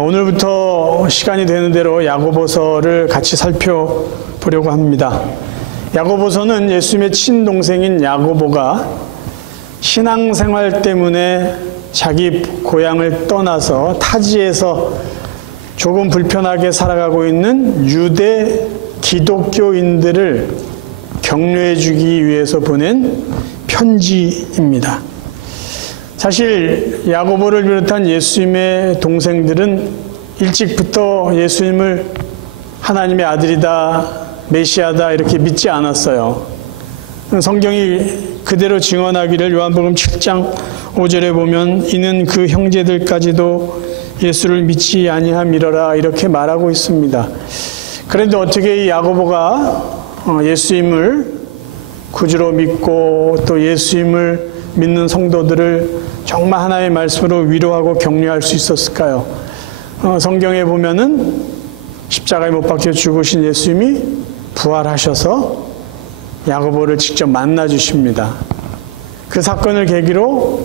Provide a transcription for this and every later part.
오늘부터 시간이 되는 대로 야고보서를 같이 살펴보려고 합니다. 야고보서는 예수님의 친동생인 야고보가 신앙생활 때문에 자기 고향을 떠나서 타지에서 조금 불편하게 살아가고 있는 유대 기독교인들을 격려해 주기 위해서 보낸 편지입니다. 사실 야고보를 비롯한 예수님의 동생들은 일찍부터 예수님을 하나님의 아들이다, 메시아다 이렇게 믿지 않았어요. 성경이 그대로 증언하기를 요한복음 7장 5절에 보면 이는 그 형제들까지도 예수를 믿지 아니함이러라 이렇게 말하고 있습니다. 그런데 어떻게 이 야고보가 예수님을 구주로 믿고 또 예수님을 믿는 성도들을 정말 하나의 말씀으로 위로하고 격려할 수 있었을까요? 성경에 보면은 십자가에 못 박혀 죽으신 예수님이 부활하셔서 야고보를 직접 만나 주십니다. 그 사건을 계기로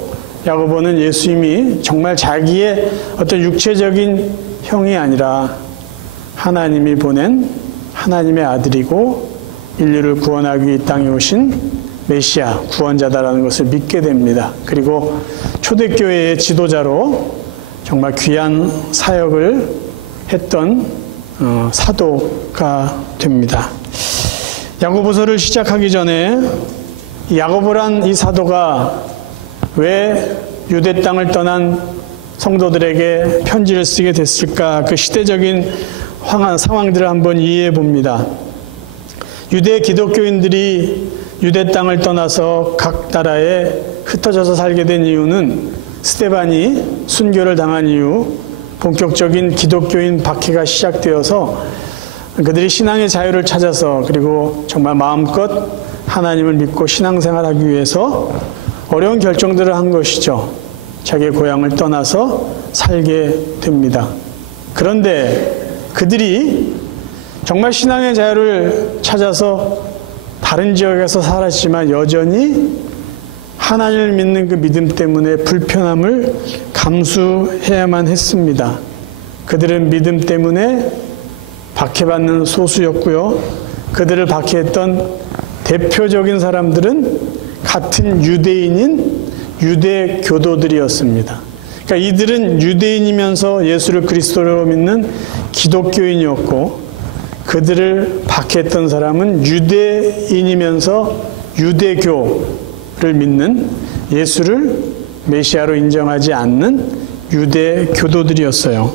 야고보는 예수님이 정말 자기의 어떤 육체적인 형이 아니라 하나님이 보낸 하나님의 아들이고 인류를 구원하기 위해 이 땅에 오신 메시아, 구원자다라는 것을 믿게 됩니다. 그리고 초대교회의 지도자로 정말 귀한 사역을 했던 사도가 됩니다. 야고보서를 시작하기 전에 야고보란 이 사도가 왜 유대 땅을 떠난 성도들에게 편지를 쓰게 됐을까? 그 시대적인 상황들을 한번 이해해 봅니다. 유대 기독교인들이 유대 땅을 떠나서 각 나라에 흩어져서 살게 된 이유는 스데반이 순교를 당한 이후 본격적인 기독교인 박해가 시작되어서 그들이 신앙의 자유를 찾아서 그리고 정말 마음껏 하나님을 믿고 신앙생활하기 위해서 어려운 결정들을 한 것이죠. 자기의 고향을 떠나서 살게 됩니다. 그런데 그들이 정말 신앙의 자유를 찾아서 다른 지역에서 살았지만 여전히 하나님을 믿는 그 믿음 때문에 불편함을 감수해야만 했습니다. 그들은 믿음 때문에 박해받는 소수였고요. 그들을 박해했던 대표적인 사람들은 같은 유대인인 유대 교도들이었습니다. 그러니까 이들은 유대인이면서 예수를 그리스도로 믿는 기독교인이었고 그들을 박해했던 사람은 유대인이면서 유대교를 믿는 예수를 메시아로 인정하지 않는 유대 교도들이었어요.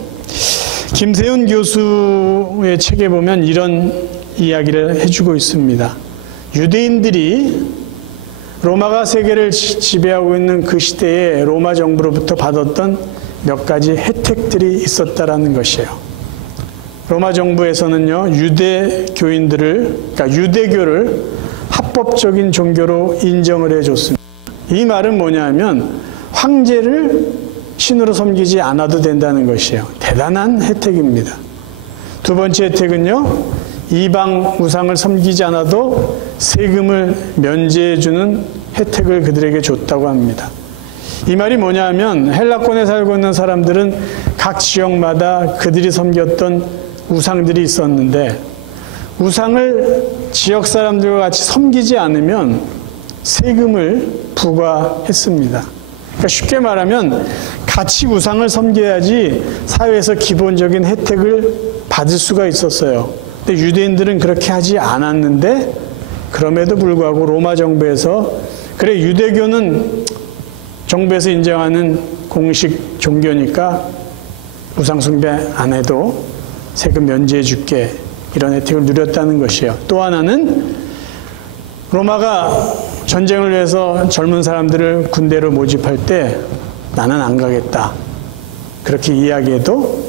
김세훈 교수의 책에 보면 이런 이야기를 해주고 있습니다. 유대인들이 로마가 세계를 지배하고 있는 그 시대에 로마 정부로부터 받았던 몇 가지 혜택들이 있었다라는 것이에요. 로마 정부에서는요, 그러니까 유대교를 합법적인 종교로 인정을 해줬습니다. 이 말은 뭐냐면 황제를 신으로 섬기지 않아도 된다는 것이에요. 대단한 혜택입니다. 두 번째 혜택은요, 이방 우상을 섬기지 않아도 세금을 면제해주는 혜택을 그들에게 줬다고 합니다. 이 말이 뭐냐면 헬라권에 살고 있는 사람들은 각 지역마다 그들이 섬겼던 우상들이 있었는데 우상을 지역 사람들과 같이 섬기지 않으면 세금을 부과했습니다. 그러니까 쉽게 말하면 같이 우상을 섬겨야지 사회에서 기본적인 혜택을 받을 수가 있었어요. 근데 유대인들은 그렇게 하지 않았는데 그럼에도 불구하고 로마 정부에서 그래 유대교는 정부에서 인정하는 공식 종교니까 우상 숭배 안 해도 세금 면제해 줄게 이런 혜택을 누렸다는 것이에요. 또 하나는 로마가 전쟁을 위해서 젊은 사람들을 군대로 모집할 때 나는 안 가겠다 그렇게 이야기해도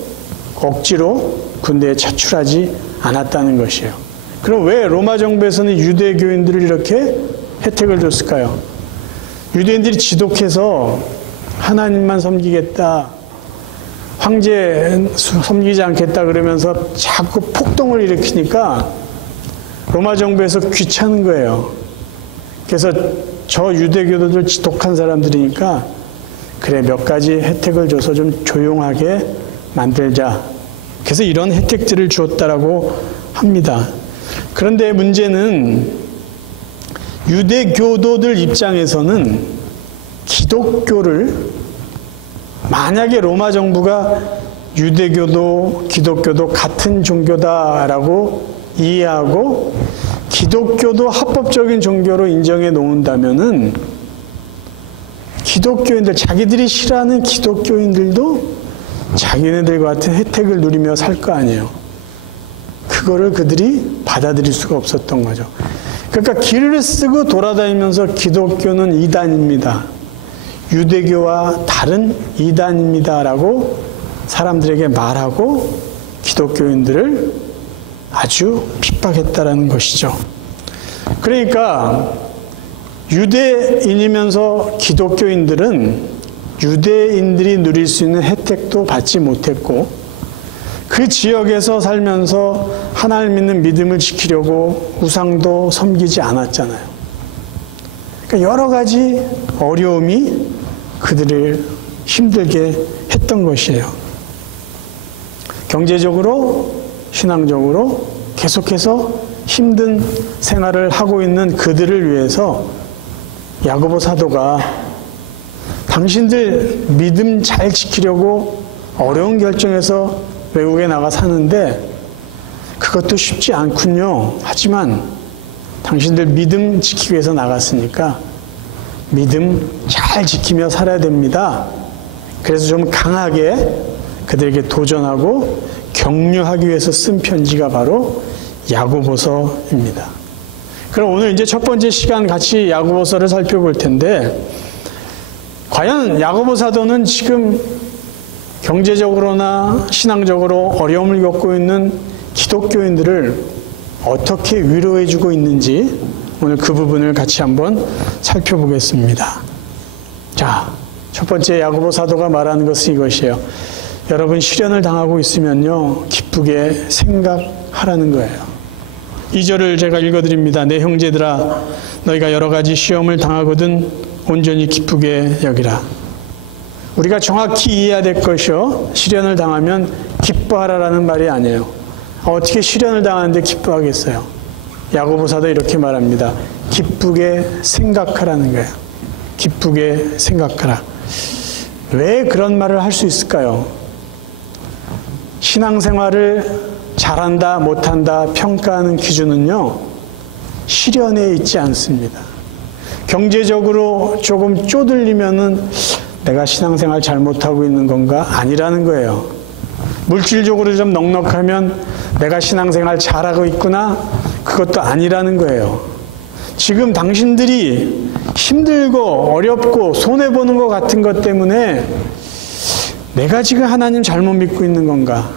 억지로 군대에 차출하지 않았다는 것이에요. 그럼 왜 로마 정부에서는 유대교인들을 이렇게 혜택을 줬을까요? 유대인들이 지독해서 하나님만 섬기겠다, 황제 섬기지 않겠다 그러면서 자꾸 폭동을 일으키니까 로마 정부에서 귀찮은 거예요. 그래서 저 유대교도들 지독한 사람들이니까 그래 몇 가지 혜택을 줘서 좀 조용하게 만들자. 그래서 이런 혜택들을 주었다라고 합니다. 그런데 문제는 유대교도들 입장에서는 기독교를 만약에 로마 정부가 유대교도 기독교도 같은 종교다라고 이해하고 기독교도 합법적인 종교로 인정해 놓는다면은 기독교인들, 자기들이 싫어하는 기독교인들도 자기네들과 같은 혜택을 누리며 살 거 아니에요. 그거를 그들이 받아들일 수가 없었던 거죠. 그러니까 길을 쓰고 돌아다니면서 기독교는 이단입니다. 유대교와 다른 이단입니다라고 사람들에게 말하고 기독교인들을 아주 핍박했다라는 것이죠. 그러니까 유대인이면서 기독교인들은 유대인들이 누릴 수 있는 혜택도 받지 못했고 그 지역에서 살면서 하나님 믿는 믿음을 지키려고 우상도 섬기지 않았잖아요. 그러니까 여러 가지 어려움이 그들을 힘들게 했던 것이에요. 경제적으로, 신앙적으로 계속해서 힘든 생활을 하고 있는 그들을 위해서 야고보 사도가 당신들 믿음 잘 지키려고 어려운 결정에서 외국에 나가 사는데 그것도 쉽지 않군요. 하지만 당신들 믿음 지키기 위해서 나갔으니까 믿음 잘 지키며 살아야 됩니다. 그래서 좀 강하게 그들에게 도전하고 격려하기 위해서 쓴 편지가 바로 야고보서입니다. 그럼 오늘 이제 첫 번째 시간 같이 야고보서를 살펴볼 텐데 과연 야고보 사도는 지금 경제적으로나 신앙적으로 어려움을 겪고 있는 기독교인들을 어떻게 위로해 주고 있는지 오늘 그 부분을 같이 한번 살펴보겠습니다. 자, 첫 번째 야고보 사도가 말하는 것은 이것이에요. 여러분 시련을 당하고 있으면요 기쁘게 생각하라는 거예요. 2절을 제가 읽어드립니다. 내 형제들아 너희가 여러 가지 시험을 당하거든 온전히 기쁘게 여기라. 우리가 정확히 이해해야 될 것이요 시련을 당하면 기뻐하라라는 말이 아니에요. 어떻게 시련을 당하는데 기뻐하겠어요? 야고보 사도 이렇게 말합니다. 기쁘게 생각하라는 거예요. 기쁘게 생각하라. 왜 그런 말을 할 수 있을까요? 신앙생활을 잘한다 못한다 평가하는 기준은요 시련에 있지 않습니다. 경제적으로 조금 쪼들리면은 내가 신앙생활 잘못하고 있는 건가? 아니라는 거예요. 물질적으로 좀 넉넉하면 내가 신앙생활 잘하고 있구나? 그것도 아니라는 거예요. 지금 당신들이 힘들고 어렵고 손해보는 것 같은 것 때문에 내가 지금 하나님 잘못 믿고 있는 건가?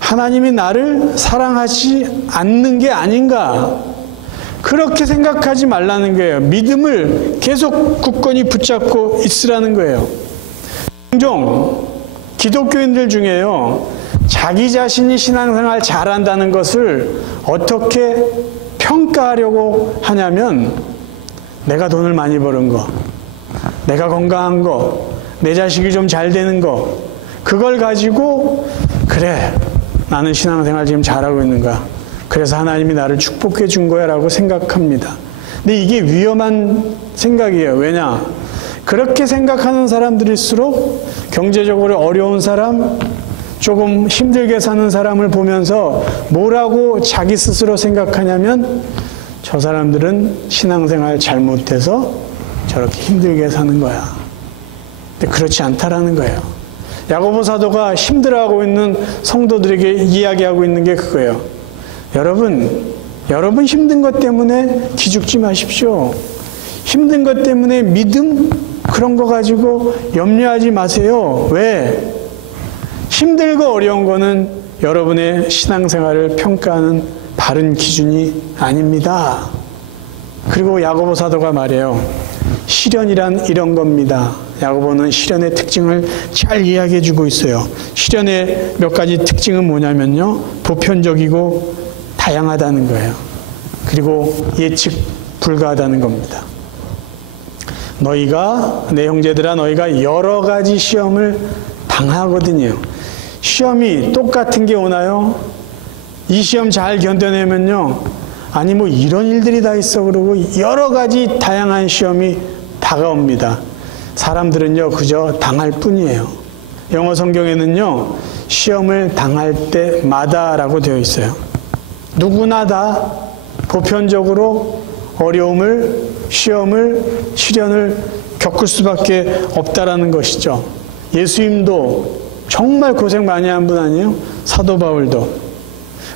하나님이 나를 사랑하지 않는 게 아닌가? 그렇게 생각하지 말라는 거예요. 믿음을 계속 굳건히 붙잡고 있으라는 거예요. 종종 기독교인들 중에요. 자기 자신이 신앙생활 잘한다는 것을 어떻게 평가하려고 하냐면 내가 돈을 많이 버는 거, 내가 건강한 거, 내 자식이 좀 잘 되는 거 그걸 가지고 그래 나는 신앙생활 지금 잘하고 있는 거야. 그래서 하나님이 나를 축복해 준 거야 라고 생각합니다. 근데 이게 위험한 생각이에요. 왜냐? 그렇게 생각하는 사람들일수록 경제적으로 어려운 사람, 조금 힘들게 사는 사람을 보면서 뭐라고 자기 스스로 생각하냐면 저 사람들은 신앙생활 잘못해서 저렇게 힘들게 사는 거야. 근데 그렇지 않다라는 거예요. 야고보 사도가 힘들어하고 있는 성도들에게 이야기하고 있는 게 그거예요. 여러분 힘든 것 때문에 기죽지 마십시오. 힘든 것 때문에 믿음 그런 거 가지고 염려하지 마세요. 왜? 힘들고 어려운 거는 여러분의 신앙생활을 평가하는 바른 기준이 아닙니다. 그리고 야고보 사도가 말해요. 시련이란 이런 겁니다. 야고보는 시련의 특징을 잘 이야기해 주고 있어요. 시련의 몇 가지 특징은 뭐냐면요. 보편적이고 다양하다는 거예요. 그리고 예측 불가하다는 겁니다. 너희가 내 형제들아 너희가 여러 가지 시험을 당하거든요. 시험이 똑같은 게 오나요? 이 시험 잘 견뎌내면요. 아니 뭐 이런 일들이 다 있어 그러고 여러 가지 다양한 시험이 다가옵니다. 사람들은요 그저 당할 뿐이에요. 영어 성경에는요 시험을 당할 때마다라고 되어 있어요. 누구나 다 보편적으로 어려움을, 시험을, 시련을 겪을 수밖에 없다라는 것이죠. 예수님도 정말 고생 많이 한 분 아니에요? 사도 바울도.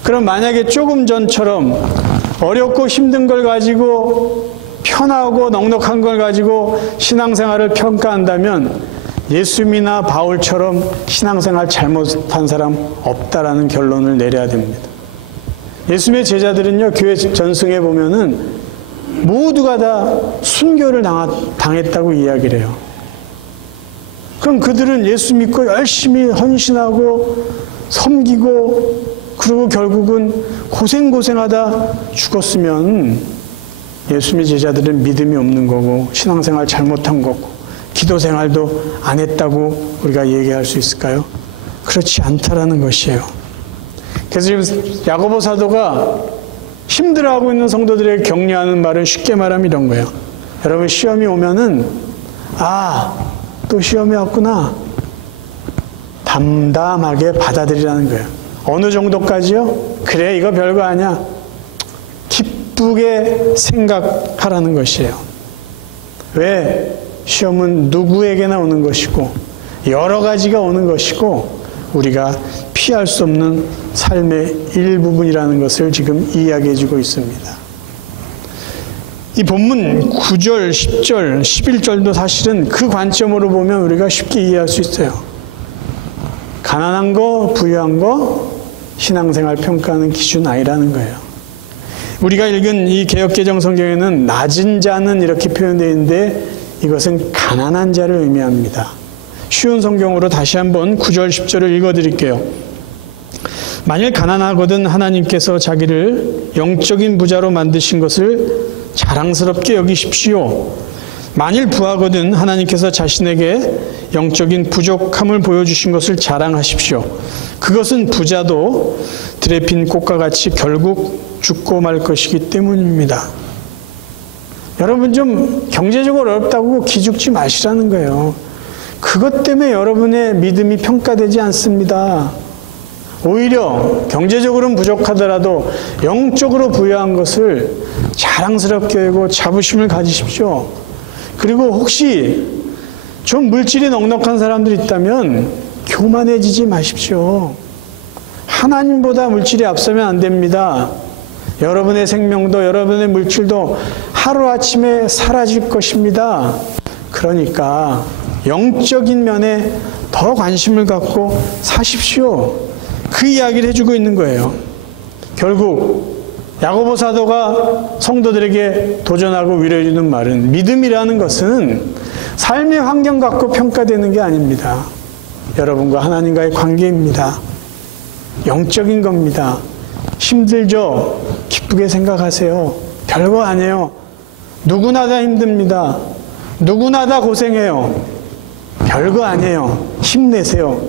그럼 만약에 조금 전처럼 어렵고 힘든 걸 가지고 편하고 넉넉한 걸 가지고 신앙생활을 평가한다면 예수님이나 바울처럼 신앙생활 잘못한 사람 없다라는 결론을 내려야 됩니다. 예수님의 제자들은요, 교회 전승에 보면은 모두가 다 순교를 당했다고 이야기를 해요. 그럼 그들은 예수 믿고 열심히 헌신하고 섬기고 그리고 결국은 고생하다 죽었으면 예수님의 제자들은 믿음이 없는 거고 신앙생활 잘못한 거고 기도생활도 안 했다고 우리가 얘기할 수 있을까요? 그렇지 않다라는 것이에요. 그래서 지금 야고보 사도가 힘들어하고 있는 성도들에게 격려하는 말은 쉽게 말하면 이런 거예요. 여러분 시험이 오면은 또 시험이 왔구나. 담담하게 받아들이라는 거예요. 어느 정도까지요? 그래 이거 별거 아니야. 기쁘게 생각하라는 것이에요. 왜? 시험은 누구에게나 오는 것이고 여러 가지가 오는 것이고 우리가 피할 수 없는 삶의 일부분이라는 것을 지금 이야기해 주고 있습니다. 이 본문 9절, 10절, 11절도 사실은 그 관점으로 보면 우리가 쉽게 이해할 수 있어요. 가난한 거, 부유한 거, 신앙생활 평가하는 기준 아니라는 거예요. 우리가 읽은 이 개역개정 성경에는 낮은 자는 이렇게 표현되어 있는데 이것은 가난한 자를 의미합니다. 쉬운 성경으로 다시 한번 9절, 10절을 읽어드릴게요. 만일 가난하거든 하나님께서 자기를 영적인 부자로 만드신 것을 자랑스럽게 여기십시오. 만일 부하거든 하나님께서 자신에게 영적인 부족함을 보여주신 것을 자랑하십시오. 그것은 부자도 들에 핀 꽃과 같이 결국 죽고 말 것이기 때문입니다. 여러분 좀 경제적으로 어렵다고 기죽지 마시라는 거예요. 그것 때문에 여러분의 믿음이 평가되지 않습니다. 오히려 경제적으로는 부족하더라도 영적으로 부유한 것을 자랑스럽게 여기고 자부심을 가지십시오. 그리고 혹시 좀 물질이 넉넉한 사람들이 있다면 교만해지지 마십시오. 하나님보다 물질이 앞서면 안 됩니다. 여러분의 생명도 여러분의 물질도 하루아침에 사라질 것입니다. 그러니까 영적인 면에 더 관심을 갖고 사십시오. 그 이야기를 해주고 있는 거예요. 결국 야고보 사도가 성도들에게 도전하고 위로해주는 말은 믿음이라는 것은 삶의 환경 갖고 평가되는 게 아닙니다. 여러분과 하나님과의 관계입니다. 영적인 겁니다. 힘들죠? 기쁘게 생각하세요. 별거 아니에요. 누구나 다 힘듭니다. 누구나 다 고생해요. 별거 아니에요. 힘내세요.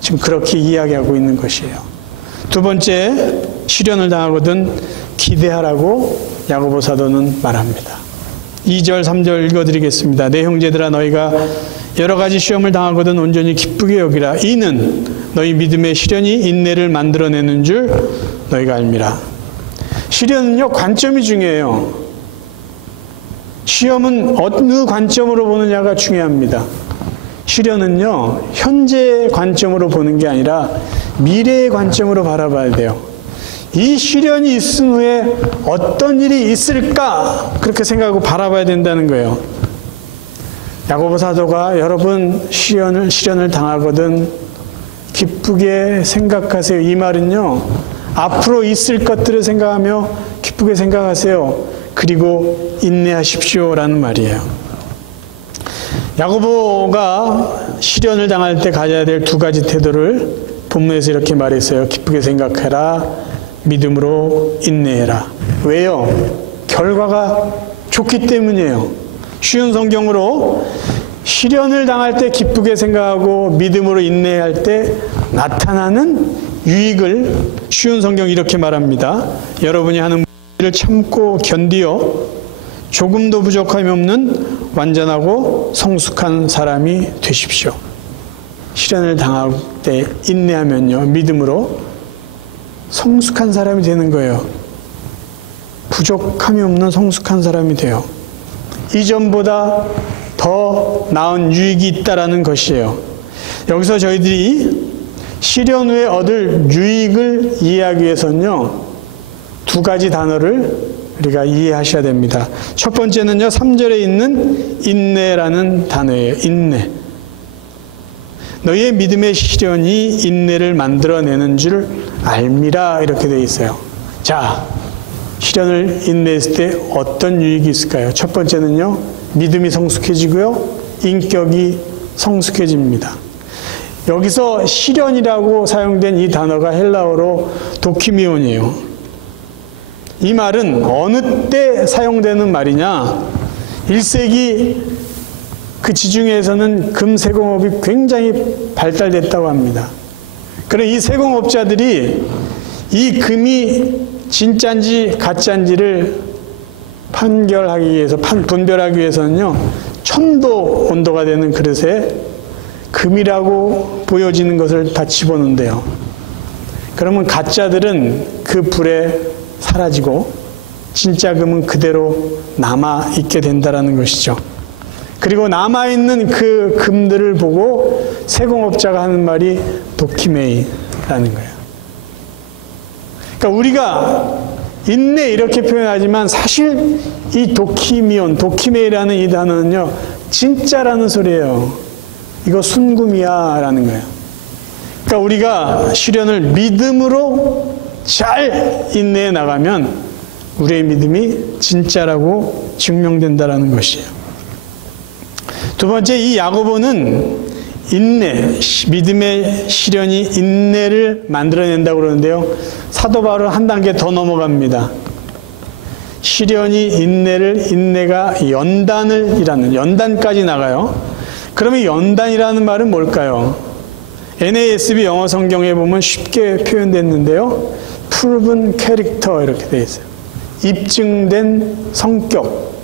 지금 그렇게 이야기하고 있는 것이에요. 두 번째, 시련을 당하거든 기대하라고 야고보 사도는 말합니다. 2절, 3절 읽어드리겠습니다. 내 형제들아 너희가 여러 가지 시험을 당하거든 온전히 기쁘게 여기라. 이는 너희 믿음의 시련이 인내를 만들어내는 줄 너희가 알미라. 시련은요 관점이 중요해요. 시험은 어느 관점으로 보느냐가 중요합니다. 시련은요 현재의 관점으로 보는 게 아니라 미래의 관점으로 바라봐야 돼요. 이 시련이 있은 후에 어떤 일이 있을까 그렇게 생각하고 바라봐야 된다는 거예요. 야고보 사도가 여러분 시련을 당하거든 기쁘게 생각하세요. 이 말은요 앞으로 있을 것들을 생각하며 기쁘게 생각하세요. 그리고 인내하십시오라는 말이에요. 야고보가 시련을 당할 때 가져야 될 두 가지 태도를 본문에서 이렇게 말했어요. 기쁘게 생각해라. 믿음으로 인내해라. 왜요? 결과가 좋기 때문이에요. 쉬운 성경으로 시련을 당할 때 기쁘게 생각하고 믿음으로 인내할 때 나타나는 유익을 쉬운 성경 이렇게 말합니다. 여러분이 하는 일을 참고 견디어 조금도 부족함이 없는 완전하고 성숙한 사람이 되십시오. 시련을 당할 때 인내하면요, 믿음으로 성숙한 사람이 되는 거예요. 부족함이 없는 성숙한 사람이 돼요. 이전보다 더 나은 유익이 있다라는 것이에요. 여기서 저희들이 시련 후에 얻을 유익을 이해하기 위해서는요, 두 가지 단어를 우리가 이해하셔야 됩니다. 첫 번째는요, 3절에 있는 인내라는 단어예요. 인내. 너희의 믿음의 시련이 인내를 만들어내는 줄 알미라, 이렇게 되어 있어요. 자, 시련을 인내했을 때 어떤 유익이 있을까요? 첫 번째는요, 믿음이 성숙해지고요, 인격이 성숙해집니다. 여기서 시련이라고 사용된 이 단어가 헬라어로 도키미온이에요. 이 말은 어느 때 사용되는 말이냐? 1세기 그 지중해에서는 금 세공업이 굉장히 발달됐다고 합니다. 그럼 이 세공업자들이 이 금이 진짜인지 가짜인지를 판별하기 위해서는요, 1000도 온도가 되는 그릇에 금이라고 보여지는 것을 다 집어넣는데요. 그러면 가짜들은 그 불에 사라지고 진짜 금은 그대로 남아있게 된다는 것이죠. 그리고 남아있는 그 금들을 보고 세공업자가 하는 말이 도키메이라는 거예요. 그러니까 우리가 인내 이렇게 표현하지만 사실 이 도키메이라는 이 단어는요, 진짜라는 소리예요. 이거 순금이야 라는 거예요. 그러니까 우리가 시련을 믿음으로 잘 인내해 나가면 우리의 믿음이 진짜라고 증명된다라는 것이에요. 두 번째, 이 야고보는 인내, 믿음의 시련이 인내를 만들어낸다고 그러는데요, 사도 바울은 한 단계 더 넘어갑니다. 시련이 인내가 연단까지 나가요. 그러면 연단이라는 말은 뭘까요? NASB 영어 성경에 보면 쉽게 표현됐는데요, proven character 이렇게 되어 있어요. 입증된 성격.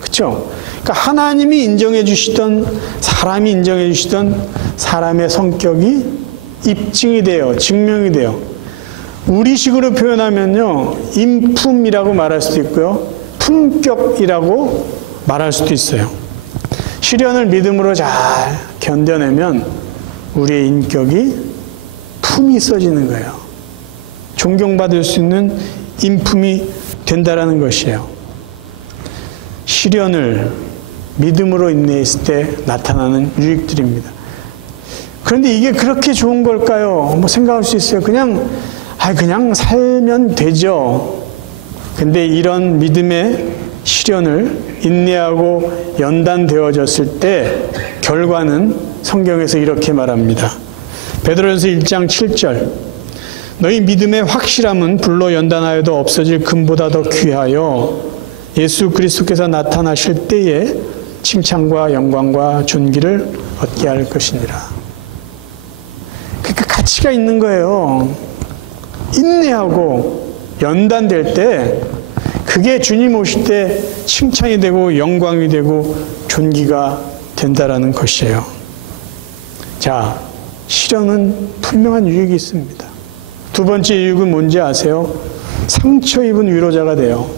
그렇죠? 그러니까 하나님이 인정해 주시던, 사람이 인정해 주시던 사람의 성격이 입증이 돼요. 증명이 돼요. 우리식으로 표현하면요, 인품이라고 말할 수도 있고요, 품격이라고 말할 수도 있어요. 시련을 믿음으로 잘 견뎌내면 우리의 인격이 품이 있어지는 거예요. 존경받을 수 있는 인품이 된다라는 것이에요. 시련을 믿음으로 인내했을 때 나타나는 유익들입니다. 그런데 이게 그렇게 좋은 걸까요? 생각할 수 있어요. 그냥 살면 되죠. 근데 이런 믿음의 시련을 인내하고 연단되어졌을 때 결과는 성경에서 이렇게 말합니다. 베드로전서 1장 7절. 너희 믿음의 확실함은 불로 연단하여도 없어질 금보다 더 귀하여 예수 그리스도께서 나타나실 때에 칭찬과 영광과 존귀를 얻게 할 것이니라. 그러니까 가치가 있는 거예요. 인내하고 연단될 때 그게 주님 오실 때 칭찬이 되고 영광이 되고 존귀가 된다라는 것이에요. 자, 시련은 분명한 유익이 있습니다. 두 번째 유익은 뭔지 아세요? 상처 입은 위로자가 돼요.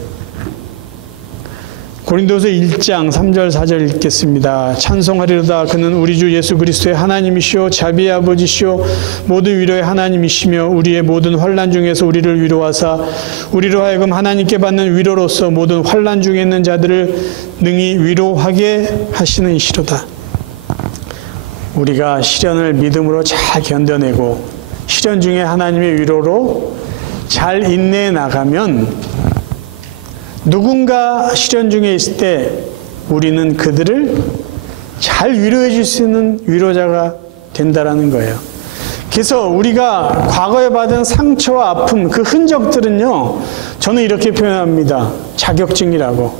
고린도서 1장 3절 4절 읽겠습니다. 찬송하리로다. 그는 우리 주 예수 그리스도의 하나님이시오 자비의 아버지시오 모든 위로의 하나님이시며 우리의 모든 환난 중에서 우리를 위로하사 우리로 하여금 하나님께 받는 위로로서 모든 환난 중에 있는 자들을 능히 위로하게 하시는 이시로다. 우리가 시련을 믿음으로 잘 견뎌내고 시련 중에 하나님의 위로로 잘 인내해 나가면 누군가 시련 중에 있을 때 우리는 그들을 잘 위로해 줄 수 있는 위로자가 된다라는 거예요. 그래서 우리가 과거에 받은 상처와 아픔, 그 흔적들은요, 저는 이렇게 표현합니다. 자격증이라고.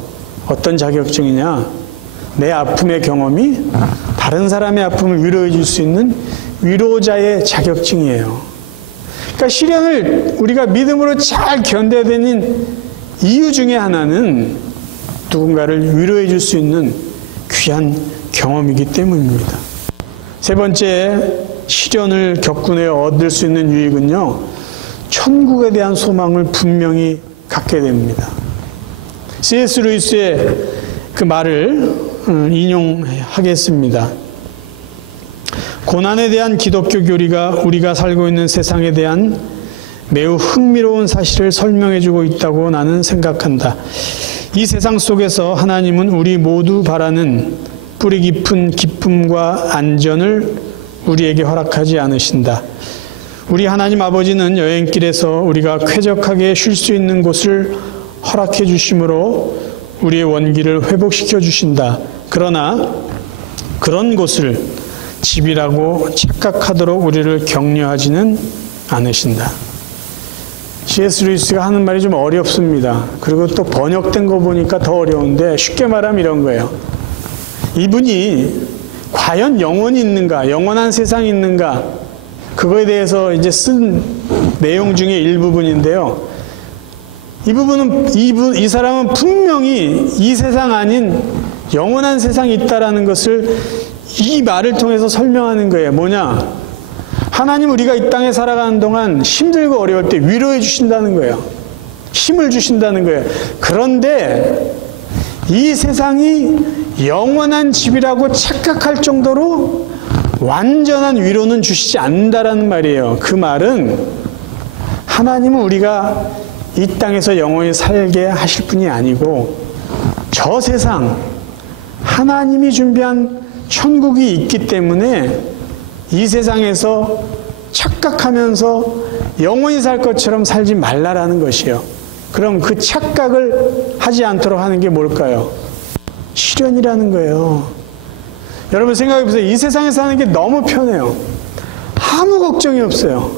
어떤 자격증이냐? 내 아픔의 경험이 다른 사람의 아픔을 위로해 줄 수 있는 위로자의 자격증이에요. 그러니까 시련을 우리가 믿음으로 잘 견뎌야 되는 이유 중에 하나는 누군가를 위로해 줄 수 있는 귀한 경험이기 때문입니다. 세 번째, 시련을 겪고 내 얻을 수 있는 유익은요, 천국에 대한 소망을 분명히 갖게 됩니다. C.S. 루이스의 그 말을 인용하겠습니다. 고난에 대한 기독교 교리가 우리가 살고 있는 세상에 대한 매우 흥미로운 사실을 설명해주고 있다고 나는 생각한다. 이 세상 속에서 하나님은 우리 모두 바라는 뿌리 깊은 기쁨과 안전을 우리에게 허락하지 않으신다. 우리 하나님 아버지는 여행길에서 우리가 쾌적하게 쉴 수 있는 곳을 허락해 주심으로 우리의 원기를 회복시켜 주신다. 그러나 그런 곳을 집이라고 착각하도록 우리를 격려하지는 않으신다. C.S. 루이스가 하는 말이 좀 어렵습니다. 그리고 또 번역된 거 보니까 더 어려운데, 쉽게 말하면 이런 거예요. 이분이 과연 영원이 있는가, 영원한 세상이 있는가, 그거에 대해서 이제 쓴 내용 중에 일부분인데요. 이 사람은 분명히 이 세상 아닌 영원한 세상이 있다라는 것을 이 말을 통해서 설명하는 거예요. 뭐냐? 하나님 우리가 이 땅에 살아가는 동안 힘들고 어려울 때 위로해 주신다는 거예요. 힘을 주신다는 거예요. 그런데 이 세상이 영원한 집이라고 착각할 정도로 완전한 위로는 주시지 않는다라는 말이에요. 그 말은 하나님은 우리가 이 땅에서 영원히 살게 하실 분이 아니고 저 세상, 하나님이 준비한 천국이 있기 때문에 이 세상에서 착각하면서 영원히 살 것처럼 살지 말라라는 것이에요. 그럼 그 착각을 하지 않도록 하는 게 뭘까요? 시련이라는 거예요. 여러분 생각해 보세요. 이 세상에 사는 게 너무 편해요. 아무 걱정이 없어요.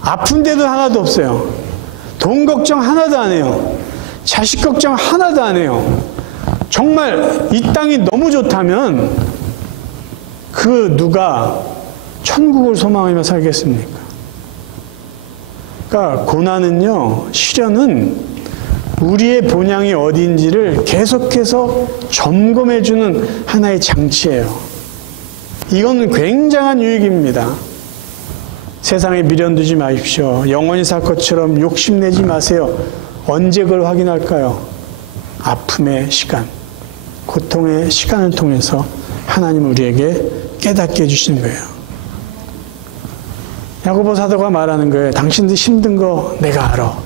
아픈 데도 하나도 없어요. 돈 걱정 하나도 안 해요. 자식 걱정 하나도 안 해요. 정말 이 땅이 너무 좋다면 그 누가 천국을 소망하며 살겠습니까? 그러니까 고난은요, 시련은 우리의 본향이 어디인지를 계속해서 점검해주는 하나의 장치예요. 이건 굉장한 유익입니다. 세상에 미련 두지 마십시오. 영원히 살 것처럼 욕심내지 마세요. 언제 그걸 확인할까요? 아픔의 시간, 고통의 시간을 통해서 하나님 우리에게 깨닫게 해주시는 거예요. 야고보 사도가 말하는 거예요. 당신들 힘든 거 내가 알아.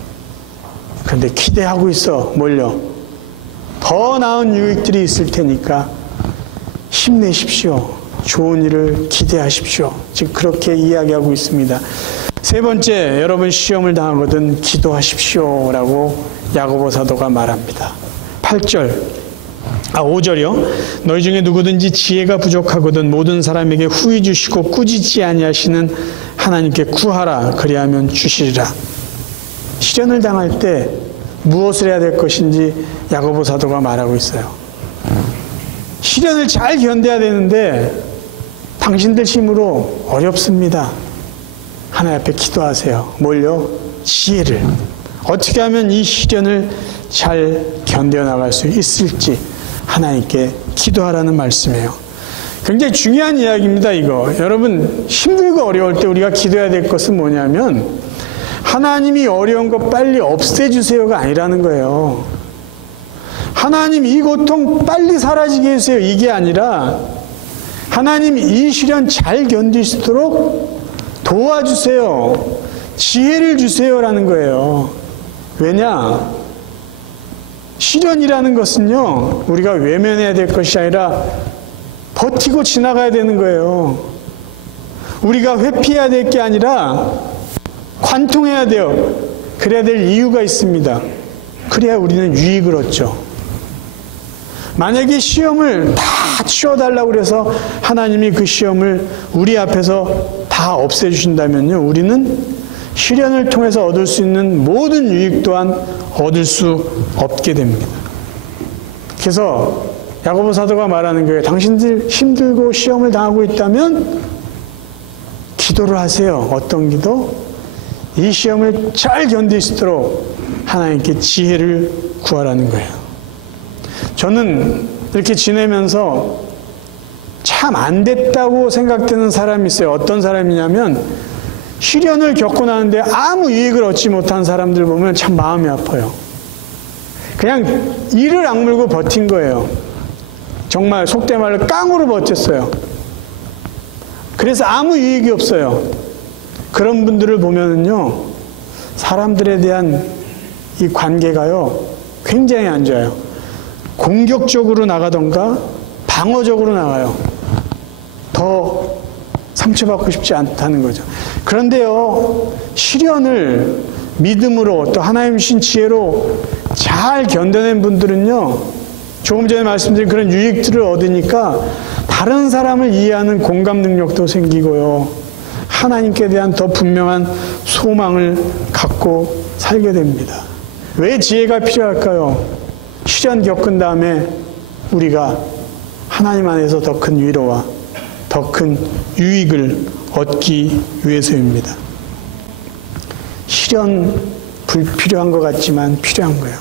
그런데 기대하고 있어. 뭘요? 더 나은 유익들이 있을 테니까 힘내십시오. 좋은 일을 기대하십시오. 지금 그렇게 이야기하고 있습니다. 세 번째, 여러분 시험을 당하거든 기도하십시오 라고 야고보 사도가 말합니다. 5절이요. 너희 중에 누구든지 지혜가 부족하거든 모든 사람에게 후히 주시고 꾸짖지 아니하시는 하나님께 구하라. 그리하면 주시리라. 시련을 당할 때 무엇을 해야 될 것인지 야고보 사도가 말하고 있어요. 시련을 잘 견뎌야 되는데 당신들 힘으로 어렵습니다. 하나님 앞에 기도하세요. 뭘요? 지혜를. 어떻게 하면 이 시련을 잘 견뎌나갈 수 있을지 하나님께 기도하라는 말씀이에요. 굉장히 중요한 이야기입니다, 이거. 여러분, 힘들고 어려울 때 우리가 기도해야 될 것은 뭐냐면 하나님이 어려운 거 빨리 없애주세요가 아니라는 거예요. 하나님 이 고통 빨리 사라지게 해주세요. 이게 아니라 하나님 이 시련 잘 견딜 수 있도록 도와주세요. 지혜를 주세요라는 거예요. 왜냐? 시련이라는 것은요, 우리가 외면해야 될 것이 아니라 버티고 지나가야 되는 거예요. 우리가 회피해야 될 게 아니라 관통해야 돼요. 그래야 될 이유가 있습니다. 그래야 우리는 유익을 얻죠. 만약에 시험을 다 치워달라고 그래서 하나님이 그 시험을 우리 앞에서 다 없애주신다면요, 우리는 시련을 통해서 얻을 수 있는 모든 유익 또한 얻을 수 없게 됩니다. 그래서 야고보 사도가 말하는 거예요. 당신들 힘들고 시험을 당하고 있다면 기도를 하세요. 어떤 기도? 이 시험을 잘 견딜 수 있도록 하나님께 지혜를 구하라는 거예요. 저는 이렇게 지내면서 참 안 됐다고 생각되는 사람이 있어요. 어떤 사람이냐면 시련을 겪고 나는데 아무 유익을 얻지 못한 사람들 보면 참 마음이 아파요. 그냥 이를 악물고 버틴 거예요. 정말 속된 말로 깡으로 버텼어요. 그래서 아무 유익이 없어요. 그런 분들을 보면은요, 사람들에 대한 이 관계가요, 굉장히 안 좋아요. 공격적으로 나가던가 방어적으로 나가요. 더 상처받고 싶지 않다는 거죠. 그런데요, 시련을 믿음으로 또 하나님 주신 지혜로 잘 견뎌낸 분들은요, 조금 전에 말씀드린 그런 유익들을 얻으니까 다른 사람을 이해하는 공감 능력도 생기고요, 하나님께 대한 더 분명한 소망을 갖고 살게 됩니다. 왜 지혜가 필요할까요? 시련 겪은 다음에 우리가 하나님 안에서 더 큰 위로와 더 큰 유익을 얻기 위해서입니다. 시련 불필요한 것 같지만 필요한 거예요.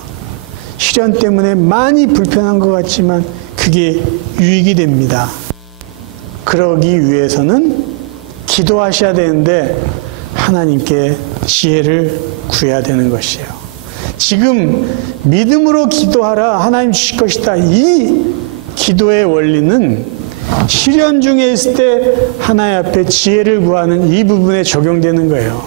시련 때문에 많이 불편한 것 같지만 그게 유익이 됩니다. 그러기 위해서는 기도하셔야 되는데 하나님께 지혜를 구해야 되는 것이에요. 지금 믿음으로 기도하라, 하나님 주실 것이다. 이 기도의 원리는 시련 중에 있을 때 하나님 앞에 지혜를 구하는 이 부분에 적용되는 거예요.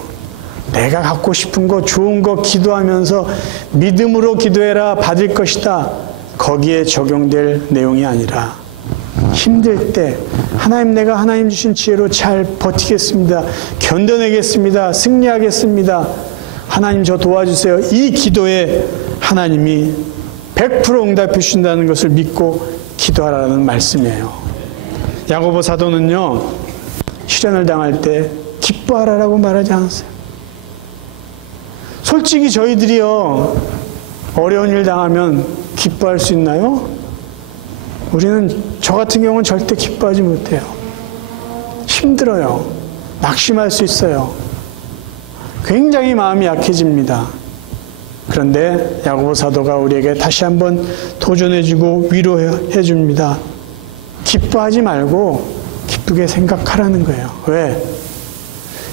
내가 갖고 싶은 거, 좋은 거 기도하면서 믿음으로 기도해라, 받을 것이다. 거기에 적용될 내용이 아니라 힘들 때 하나님, 내가 하나님 주신 지혜로 잘 버티겠습니다. 견뎌내겠습니다. 승리하겠습니다. 하나님 저 도와주세요. 이 기도에 하나님이 100% 응답해 주신다는 것을 믿고 기도하라는 말씀이에요. 야고보 사도는요, 시련을 당할 때 기뻐하라라고 말하지 않았어요. 솔직히 저희들이요, 어려운 일 당하면 기뻐할 수 있나요? 우리는, 저 같은 경우는 절대 기뻐하지 못해요. 힘들어요. 낙심할 수 있어요. 굉장히 마음이 약해집니다. 그런데 야고보 사도가 우리에게 다시 한번 도전해주고 위로해 줍니다. 기뻐하지 말고 기쁘게 생각하라는 거예요. 왜?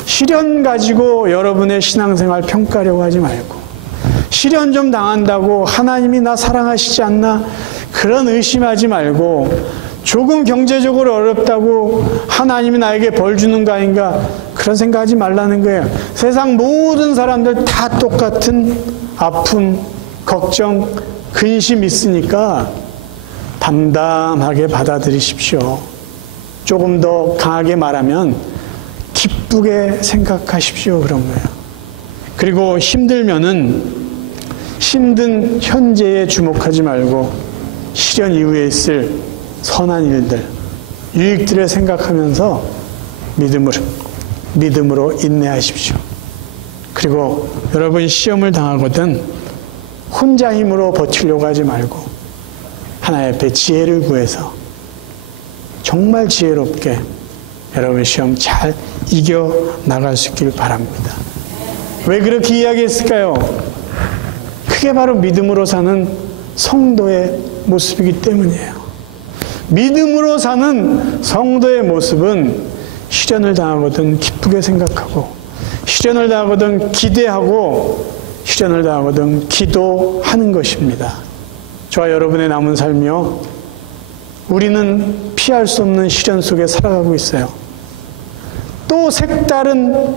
시련 가지고 여러분의 신앙생활 평가하려고 하지 말고, 시련 좀 당한다고 하나님이 나 사랑하시지 않나 그런 의심하지 말고, 조금 경제적으로 어렵다고 하나님이 나에게 벌 주는 거 아닌가 그런 생각하지 말라는 거예요. 세상 모든 사람들 다 똑같은 아픔, 걱정, 근심 있으니까 담담하게 받아들이십시오. 조금 더 강하게 말하면 기쁘게 생각하십시오, 그런 거예요. 그리고 힘들면은 힘든 현재에 주목하지 말고 시련 이후에 있을 선한 일들, 유익들을 생각하면서 믿음으로 인내하십시오. 그리고 여러분이 시험을 당하거든 혼자 힘으로 버티려고 하지 말고 하나님 앞에 지혜를 구해서 정말 지혜롭게 여러분의 시험 잘 이겨나갈 수 있길 바랍니다. 왜 그렇게 이야기했을까요? 그게 바로 믿음으로 사는 성도의 모습이기 때문이에요. 믿음으로 사는 성도의 모습은 시련을 당하거든 기쁘게 생각하고, 시련을 당하거든 기대하고, 시련을 당하거든 기도하는 것입니다. 저와 여러분의 남은 삶이요, 우리는 피할 수 없는 시련 속에 살아가고 있어요. 또 색다른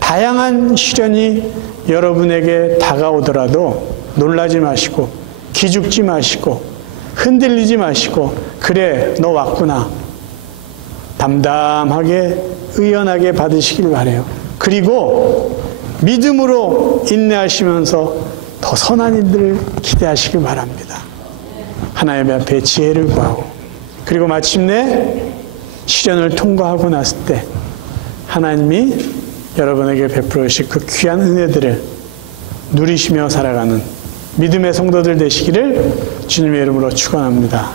다양한 시련이 여러분에게 다가오더라도 놀라지 마시고 기죽지 마시고 흔들리지 마시고, 그래 너 왔구나, 담담하게 의연하게 받으시길 바라요. 그리고 믿음으로 인내하시면서 더 선한 일들을 기대하시길 바랍니다. 하나님 앞에 지혜를 구하고, 그리고 마침내 시련을 통과하고 났을 때 하나님이 여러분에게 베풀어 주실 그 귀한 은혜들을 누리시며 살아가는 믿음의 성도들 되시기를 주님의 이름으로 축원합니다.